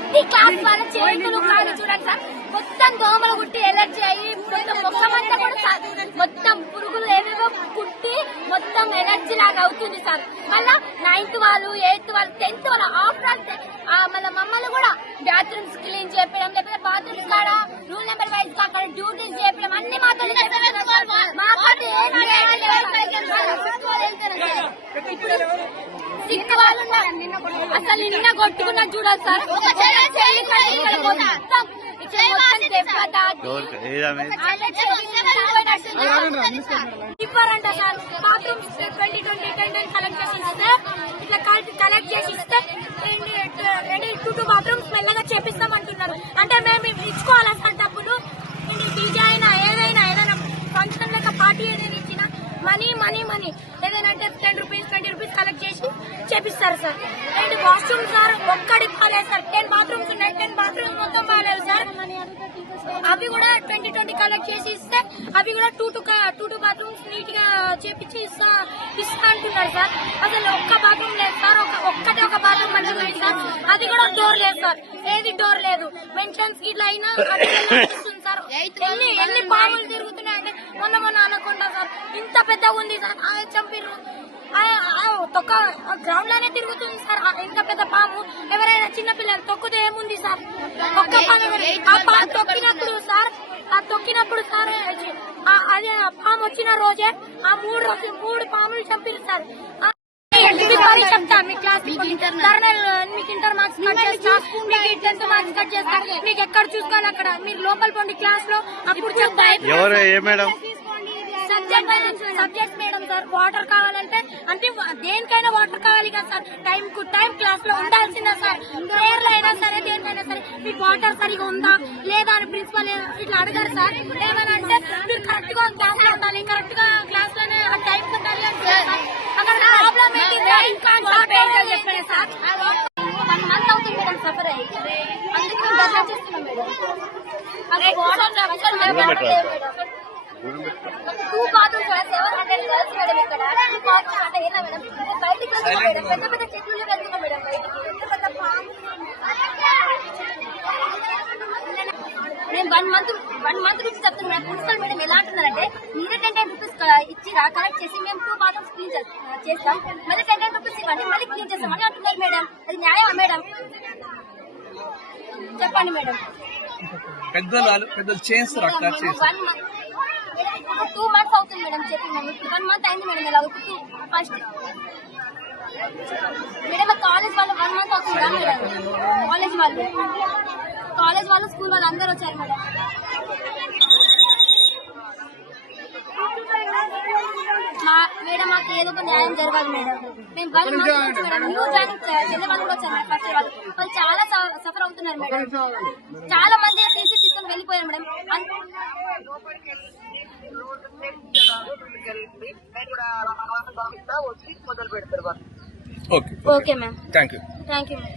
ప్రతి క్లాస్ వాళ్ళ చేతులు కానీ చూడండి సార్, మొత్తం దోమలు కుట్టి ఎలర్జీ అయ్యి మొత్తం మొక్కమంతా కూడా సార్ మొత్తం పురుగులు ఏవేవో కుట్టి మొత్తం ఎలర్జీ లాగా అవుతుంది సార్. మళ్ళా 9th వాళ్ళు 8th వాళ్ళు 10th వాళ్ళు ఆఫ్టర్ మన మమ్మల్ని కూడా బాత్రూమ్స్ క్లీన్ చేయడం, లేకపోతే బాత్రూమ్స్ కాడ రూల్ నెంబర్ వైజ్ గా అక్కడ డ్యూటీస్ చేయడం అన్ని మాతో సిక్కు వాళ్ళు అసలు నిన్న కొట్టుకున్నా చూడాలి సార్. ఇవ్వరంట సార్ బాత్రూమ్స్ 2020 అటెండెన్స్ కలెక్ట్ చేసి ఇస్తే ఇట్లా కలెక్ట్ చేసి ఇస్తే 2 బాత్రూమ్స్ మెల్లగా చేపిస్తామంటున్నారు. అంటే మేము ఇచ్చుకోవాలా సార్ డబ్బులు? డీజే అయినా ఏదైనా ఫంక్షన్ లేక పార్టీ ఏదైనా ఇచ్చినా మనీ ఏదైనా అంటే 10 రూపీస్ 20 రూపీస్ కలెక్ట్ చేసి చేపిస్తారు సార్. అండ్ వాష్రూమ్ సార్ ఒక్కడి బాగాలేదు సార్. 10 బాత్రూమ్స్ ఉన్నాయి, 10 బాత్రూమ్స్ మొత్తం బాగాలేదు సార్. అవి కూడా 2020 కలెక్ట్ చేసి ఇస్తే అవి కూడా 2 బాత్రూమ్స్ నీట్ గా చేపించి ఇస్తా అంటున్నారు సార్. అసలు ఒక్క బాత్రూమ్ లేదు సార్, ఒక్కటే ఒక బాత్రూమ్ మంచిగా ఉంది సార్. అది కూడా డోర్ లేదు సార్, ఏది డోర్ లేదు. మెన్షన్స్ ఇట్లా అయినా సార్. ఎన్ని పాములు తిరుగుతున్నాయంటే మొన్న అనకుండా సార్ ఇంత పెద్దగా ఉంది సార్. చంపిర్రు తొక్క గ్రౌండ్ లోనే తిరుగుతుంది సార్. ఇంత పెద్ద పాము ఎవరైనా చిన్న పిల్లలు తొక్కితే ఏముంది సార్? ఒక్క పాము తొక్కినప్పుడు సార్ అదే పాము వచ్చిన రోజే ఆ 3 పాములు చంపిరు సార్. చెప్తా మీ క్లాస్ మీకు ఇంటర్ మార్క్స్ కట్ చేస్తా, మీకు 10th మార్క్స్ కట్ చేస్తా. మీకు ఎక్కడ చూసుకోవాలి అక్కడ మీరు లోపల పోండి క్లాస్ లో. అప్పుడు చెప్తా సబ్జెక్ట్స్ మేడం సార్. వాటర్ కావాలంటే అంటే దేనికైనా వాటర్ కావాలి కదా సార్. టైం క్లాస్ లో ఉండాల్సిందా సార్? ప్రేయర్ లో అయినా సరే దేనికైనా సరే మీకు వాటర్ సరిగా ఉందా లేదా అని ప్రిన్సిపల్ ఇట్లా అడగారు సార్. ఏమైనా అంటే మీరు కరెక్ట్ గా క్లాస్ లో ఉండాలి, కరెక్ట్ గా క్లాస్ లోనే టైం ఉండాలి అని అక్కడ ప్రాబ్లం ఏంటి సార్. 1 month అవుతుంది మేడం సఫర్ అయ్యి. అందుకే మేము దర్శనం చేస్తున్నాం మేడం. అది వాటర్ 2 బాత్రూమ్స్ 700 గర్ల్స్ మేడం. ఇక్కడ అంటే ఏనా మేడం బయటికి వెళ్తున్నాం మేడం. పెద్ద చెట్లు వెళ్తున్నాం మేడం బయటికి. నేను 1 month నుంచి చెప్తున్నాను. ప్రిన్సిపల్ మేడం ఎలా అంటున్నారంటే మీరే 10 రూపీస్ ఇచ్చిరా కలెక్ట్ చేసి మేము 2 బాత్రూమ్స్ క్లీన్ చేస్తాం, మళ్ళీ 10 రూపీస్ ఇవ్వండి మళ్ళీ క్లీన్ చేస్తాం అని అంటున్నారు మేడం. అది న్యాయమా మేడం? చెప్పండి మేడం. పెద్దలు చేస్తారు 2 months అవుతుంది మేడం చెప్పి. 1 month అయింది మేడం. ఎలా అవుతుంది ఫస్ట్ మేడం కాలేజ్ వాళ్ళు 1 month అవుతుందా మేడం? కాలేజ్ వాళ్ళు స్కూల్ వాళ్ళు అందరూ వచ్చారు మేడం. మేడం మాకు ఏదో ఒక న్యాయం జరగాలి మేడం. మేము 1 month నుంచి మేడం న్యూ జాయిన్ చెల్లె వాళ్ళు కూడా వచ్చారు మేడం. ఫస్ట్ వాళ్ళు చాలా సఫర్ అవుతున్నారు మేడం. చాలా మంది తీసుకొని వెళ్ళిపోయారు madam. Okay ma'am. Thank you ma'am.